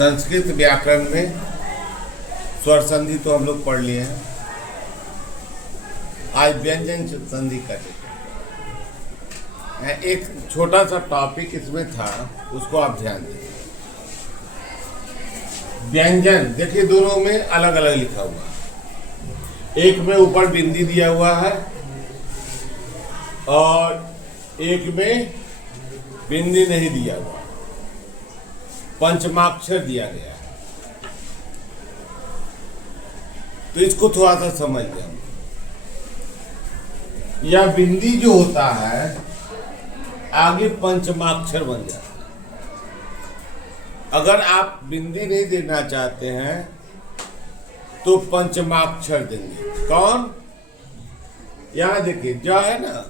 संस्कृत व्याकरण में स्वर संधि तो हम लोग पढ़ लिए हैं। आज व्यंजन संधि का एक छोटा सा टॉपिक इसमें था, उसको आप ध्यान दीजिए। व्यंजन देखिए दोनों में अलग अलग लिखा हुआ है। एक में ऊपर बिंदी दिया हुआ है और एक में बिंदी नहीं दिया हुआ, पंचमाक्षर दिया गया है। तो इसको थोड़ा सा समझ लें। यह बिंदी जो होता है आगे पंचमाक्षर बन जाता है। अगर आप बिंदी नहीं देना चाहते हैं तो पंचमाक्षर देंगे। कौन? यहां देखिए, ज है ना,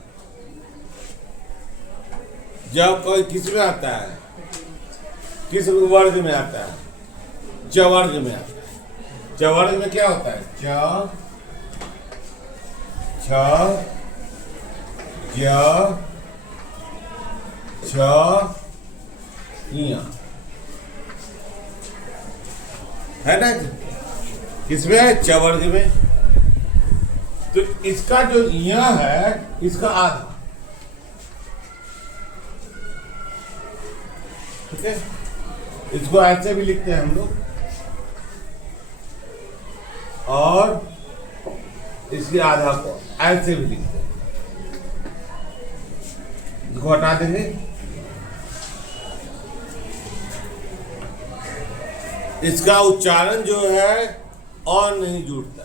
ज कोई किस में आता है, किस वर्ग में आता है? ज वर्ग में आता है। ज वर्ग में क्या होता है? च, छ, ज, छ, इया है ना। किसमें है? च वर्ग में। तो इसका जो इया है, इसका आधा, ठीक है। इसको ऐसे भी लिखते हैं हम लोग, और इसके आधा को ऐसे भी लिखते हैं। इसको हटा देंगे। इसका उच्चारण जो है और नहीं जुड़ता।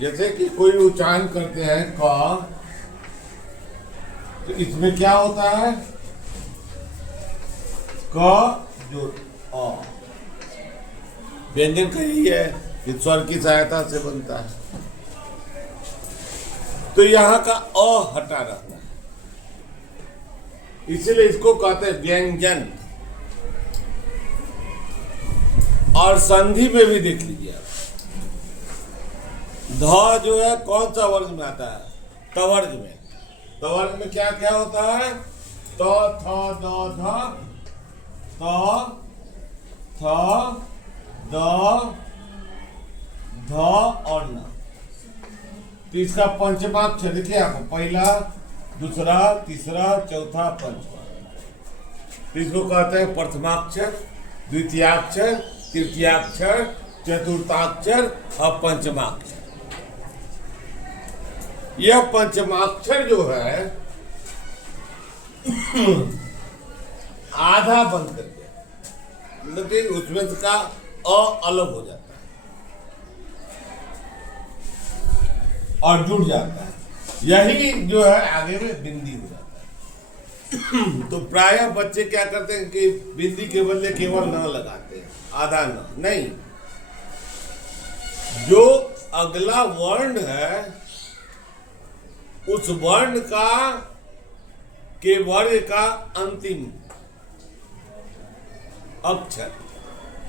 जैसे कि कोई उच्चारण करते हैं क, तो इसमें क्या होता है? क जो अ। व्यंजन का यही है कि स्वर की सहायता से बनता है। तो यहां का अ हटा रहता है, इसीलिए इसको कहते हैं व्यंजन। और संधि में भी देख लीजिए आप, ध जो है कौन सा वर्ग में आता है? तवर्ग में। तवर्ग में क्या क्या होता है? त, थ, द, ध, त, थ, द, ध और न। तो इसका पंचमाक्षर देखिए आपको, पहला, दूसरा, तीसरा, चौथा, पंचमा। तो इसको कहते हैं प्रथमाक्षर, द्वितीयाक्षर, तृतीयाक्षर, चतुर्थाक्षर और पंचमाक्षर। यह पंचमाक्षर जो है आधा बंद कर दिया, मतलब कि उसमें का अ अलग हो जाता है और जुड़ जाता है। यही जो है आगे में बिंदी हो जाता है। तो प्रायः बच्चे क्या करते हैं कि बिंदी के बदले केवल न लगाते हैं, आधा न नहीं। जो अगला वर्ण है उस वर्ण का के वर्ग का अंतिम अक्षर,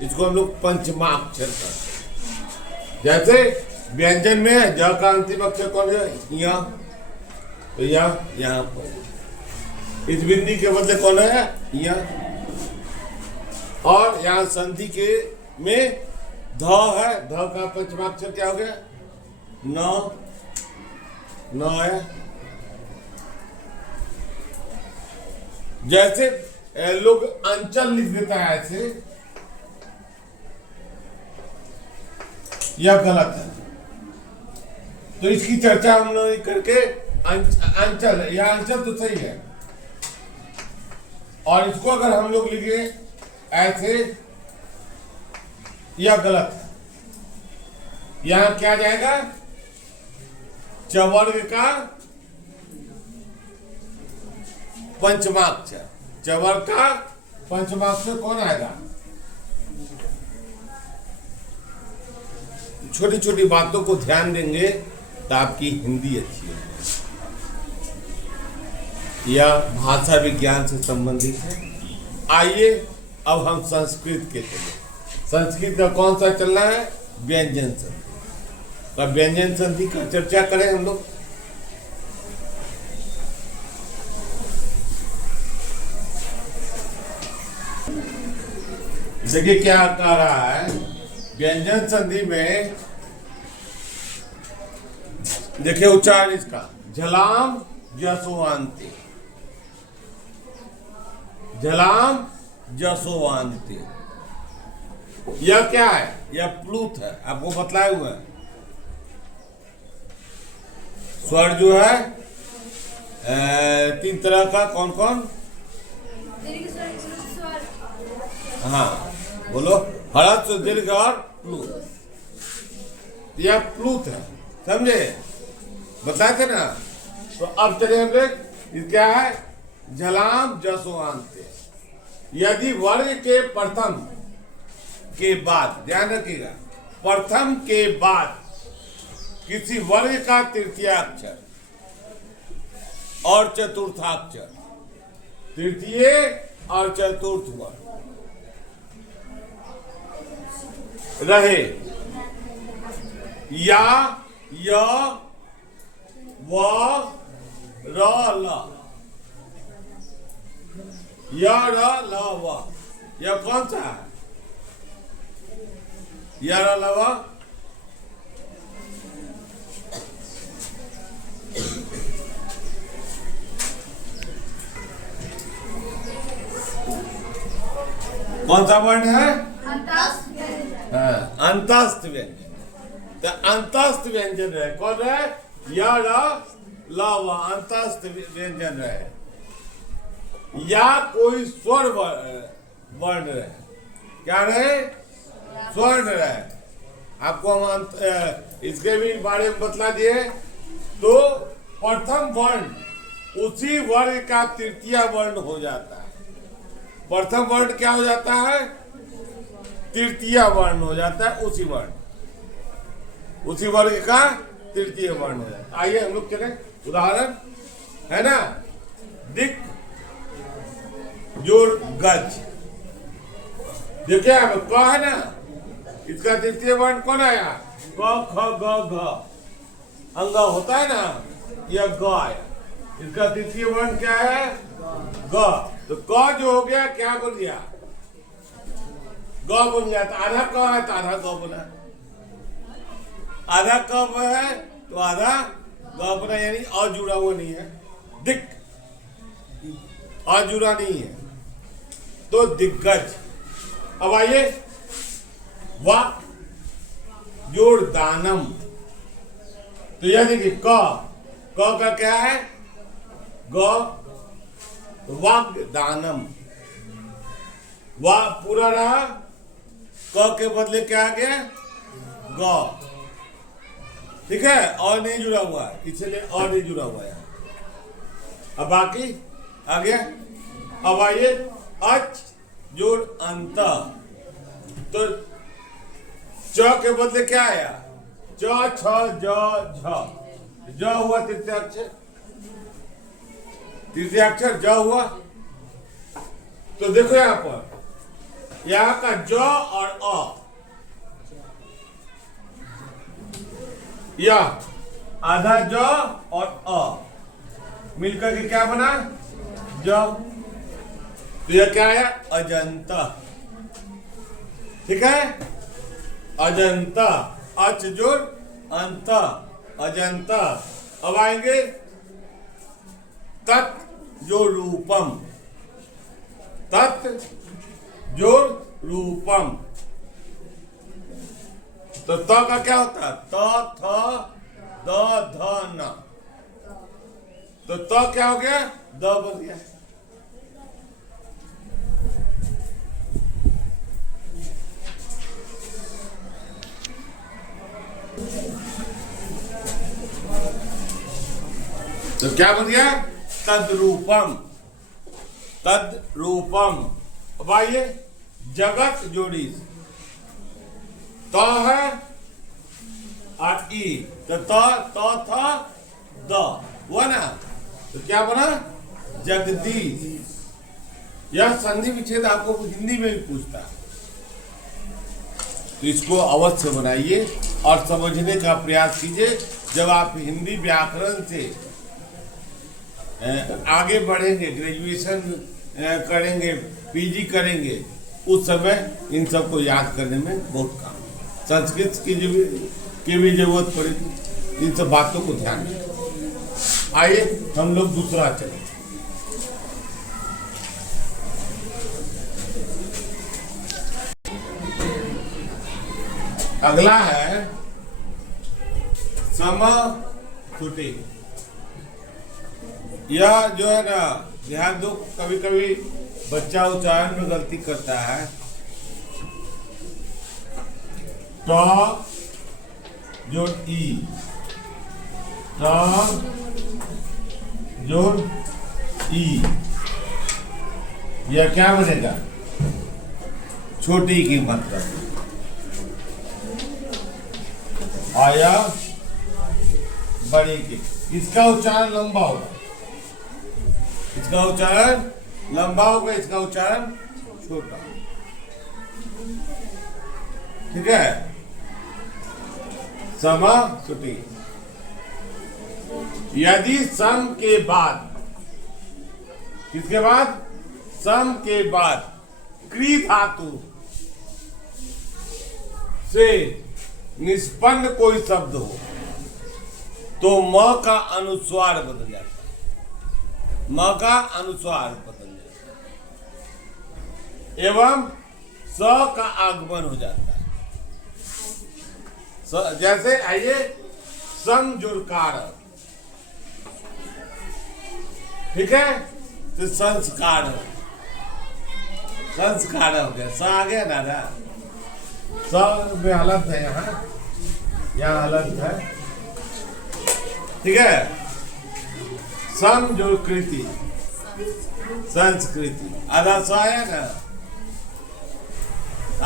इसको हम लोग पंचमाक्षर कहते हैं। जैसे व्यंजन में ज का अंतिम अक्षर कौन है? यहाँ। तो यहाँ पर इस बिंदी के बदले कौन है? यहाँ। और यहाँ संधि के में ध है, ध का पंचमाक्षर क्या हो गया? न। न है। जैसे लोग अंचल लिख देता है ऐसे, यह गलत है। तो इसकी चर्चा हम लोग करके अंचल, यह अंचल तो सही है, और इसको अगर हम लोग लिखे ऐसे, यह गलत है। यहां क्या जाएगा? च वर्ग का पंचमाक्षर। च वर्ग का पंचमाक्षर कौन आएगा? छोटी छोटी बातों को ध्यान देंगे तो आपकी हिंदी अच्छी होगी। यह भाषा विज्ञान से संबंधित है। आइए अब हम संस्कृत के चले। संस्कृत का कौन सा चलना है? व्यंजन संधि। तो व्यंजन संधि का चर्चा करें हम लोग। देखिए क्या कह रहा है व्यंजन संधि में। देखिए उच्चारण इसका, झलाम जसोवांति, झलाम जसोवांति। यह क्या है? यह प्लूत है, आपको बतलाए हुए है। स्वर जो है 3 तरह का, कौन कौन? हाँ बोलो, हरत, दीर्घ और प्लूत। यह प्लूत है, समझे? बताए थे ना। तो अब चले हम लोग, क्या है? झलाम जसोवांति। यदि वर्ग के प्रथम के बाद, ध्यान रखिएगा, प्रथम के बाद किसी वर्ग का तृतीय अक्षर और चतुर्थाक्षर, तृतीय और चतुर्थ वर्ग रहे, या य व र ल, य र ल व, यह कौन सा है? य र ल व। कौन सा वर्ण है? अंतस्थ व्यंजन। तो अंतस्थ व्यंजन रहे, कौन रहे? य र ल व, अंतस्थ व्यंजन रहे, या कोई स्वर वर्ण रहे। क्या रहे? स्वर्ण रहे। आपको हम इसके भी बारे में बतला दिए। तो प्रथम वर्ण उसी वर्ग का तृतीय वर्ण हो जाता है। प्रथम वर्ण क्या हो जाता है? तृतीय वर्ण हो जाता है, उसी वर्ग का तृतीय वर्ण हो जाता है। आइए हम लोग चले, उदाहरण है ना, दिक जोड़ गज। देखिए अब क है ना, इसका तृतीय वर्ण कौन आया? क ख ग घ, अंग होता है ना, यह ग आया। इसका तृतीय वर्ण क्या है? ग। तो क जो हो गया, क्या बोल दिया? ग बन गया। तो आधा क है तो आधा ग बना, आधा क है तो आधा ग बना, यानी अजुड़ा हुआ नहीं है। दिक अजुड़ा नहीं है, तो दिग्गज। अब आइए, वा जोड़ दानम। तो यह देखिए, क का क्या है? ग, वाग दानम। वा पूरा रहा, क के बदले क्या आ गया? ग। ठीक है, और नहीं जुड़ा हुआ है, इसलिए और नहीं जुड़ा हुआ है। अब बाकी आ गया। अब आइए, अच जोड़ अंत। तो च के बदले क्या आया? च छ ज झ, ज हुआ तृतीय अक्षर, तृतीय अक्षर ज हुआ। तो देखो यहां पर, यहां का ज और अ, यह आधा ज और अ मिलकर के क्या बना? ज। तो यह क्या है? अजंता। ठीक है, अजंता, अच जोड़ अंत, अजंता। अब आएंगे तत् जोड़ रूपम, तत् जोड़ रूपम। तो त का क्या होता है? त थ द ध न। तो त क्या हो गया? द बन गया। तो क्या बन गया? तद्रूपम, तद्रूपम। अब आइए, जगत जोड़ी, त है और ई, तो त था द हुआ ना, तो क्या बना? जगदीश। यह संधि विच्छेद आपको हिंदी में भी पूछता है, तो इसको अवश्य बनाइए और समझने का प्रयास कीजिए। जब आप हिंदी व्याकरण से आगे बढ़ेंगे, ग्रेजुएशन करेंगे, पीजी करेंगे, उस समय इन सबको याद करने में बहुत काम है। संस्कृत की भी जरूरत पड़ेगी, इन सब बातों को ध्यान रखें। आइए हम लोग दूसरा चले। अगला है समश्रुति। यह जो है ना, ध्यान दो, कभी कभी बच्चा उच्चारण में गलती करता है। ट जोड़ ई, ट जोड़ ई, यह क्या बनेगा? छोटी की मात्रा। आया बड़ी की, इसका उच्चारण लंबा होगा, इसका उच्चारण लंबा होगा, इसका उच्चारण छोटा। ठीक है, समश्रुति। यदि सम के बाद, किसके बाद? सम के बाद क्री धातु से निष्पन्न कोई शब्द हो तो म का अनुस्वार बदल जाता है, म का अनुस्वार बदल जाता है एवं स का आगमन हो जाता है। जैसे आइए, संजुरकार, ठीक है, तो संस्कार, संस्कार हो गया, स आ गया ना, स में हलंत है, यहाँ हलंत है, ठीक है। समजुकृति, संस्कृति, आधा स आया ना,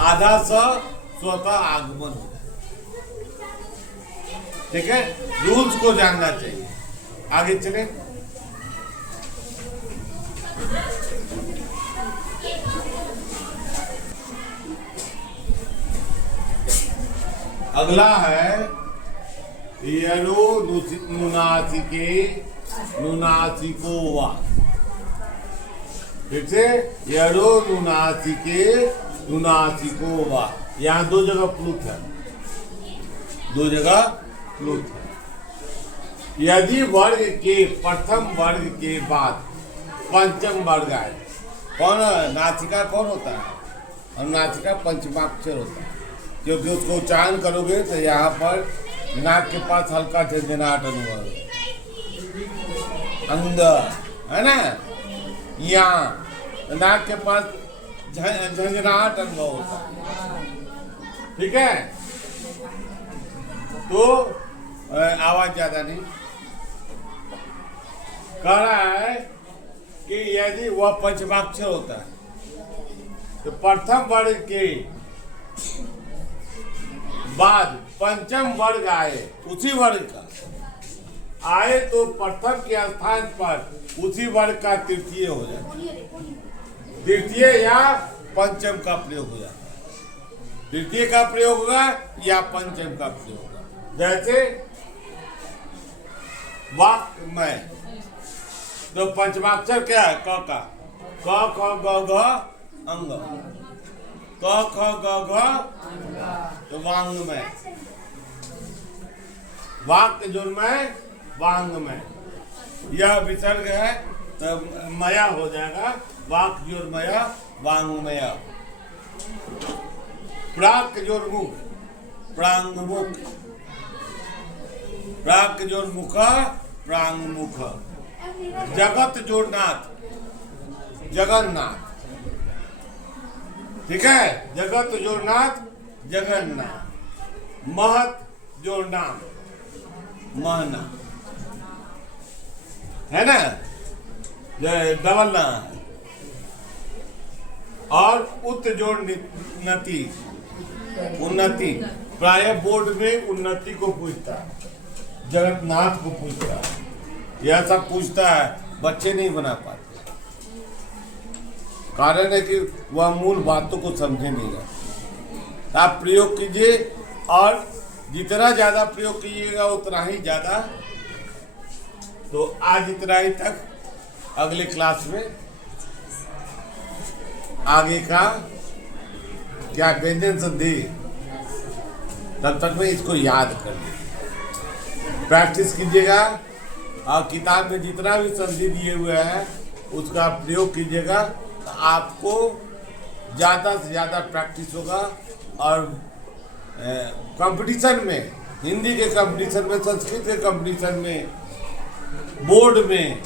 आधा स स्वतः आगमन हो जाए। ठीक है, रूल्स को जानना चाहिए। आगे चले। अगला है यरो नुनासिके नुनासिको वा। फिर से यरो नुनासिके नुनासिको वा। यहाँ दो जगह प्लुत है, दो जगह प्लुत है। यदि वर्ग के प्रथम वर्ग के बाद पंचम वर्ग आए, कौन नासिका कौन होता है? और नासिका पंचमाक्षर होता है, क्योंकि उसको उच्चारण करोगे तो यहाँ पर नाक के पास हल्का झंझनाहट अनुभव अंग है ना, यहाँ नाक के पास झंझनाहट अनुभव होता है। ठीक है, तो आवाज ज्यादा नहीं। कह रहा है कि यदि वह पंचमाक्षर होता है तो प्रथम वर्ग के बाद पंचम वर्ग आए, उसी वर्ग का आए तो प्रथम के स्थान पर उसी वर्ग का तृतीय हो जाता, तृतीय या पंचम का प्रयोग हो जाता है। तृतीय का प्रयोग होगा या पंचम का प्रयोग होगा। जैसे वाक्मय, तो पंचमाक्षर क्या है? क का, क ख ग घ अंग, क ख ग घ तो वांग्मय, वाक्य जोड़मय वांग्मय। यह विसर्ग है तो मया हो जाएगा, वाक्य जोड़मय वांग्मय। प्राक जोड़ मुख प्रांगमुख, प्राक जोड़ मुख प्रांगमुख। जगत जोड़ नाथ जगन्नाथ। ठीक है, जगत जोड़ नाथ जगन्नाथ। महत जोड़ नाम महना, है ना, डबल ना। और उत जोड़ नति उन्नति। प्राय बोर्ड में उन्नति को पूछता है, जगन्नाथ को पूछता है, यह सब पूछता है, बच्चे नहीं बना पाते। कारण है कि वह मूल बातों को समझे नहीं रहे। आप प्रयोग कीजिए और जितना ज्यादा प्रयोग कीजिएगा उतना ही ज्यादा। तो आज इतना ही तक, अगले क्लास में आगे का क्या व्यंजन संधि, तब तक में इसको याद कर लीजिए, प्रैक्टिस कीजिएगा और किताब में जितना भी संधि दिए हुए हैं उसका प्रयोग कीजिएगा, तो आपको ज़्यादा से ज़्यादा प्रैक्टिस होगा। और कंपटीशन में, हिंदी के कंपटीशन में, संस्कृत के कंपटीशन में, बोर्ड में,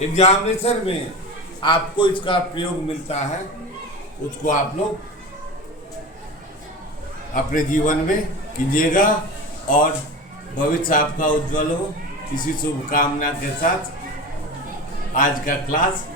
एग्जामिनेशन में आपको इसका प्रयोग मिलता है, उसको आप लोग अपने जीवन में कीजिएगा और भविष्य आपका उज्जवल हो। इसी शुभकामना के साथ आज का क्लास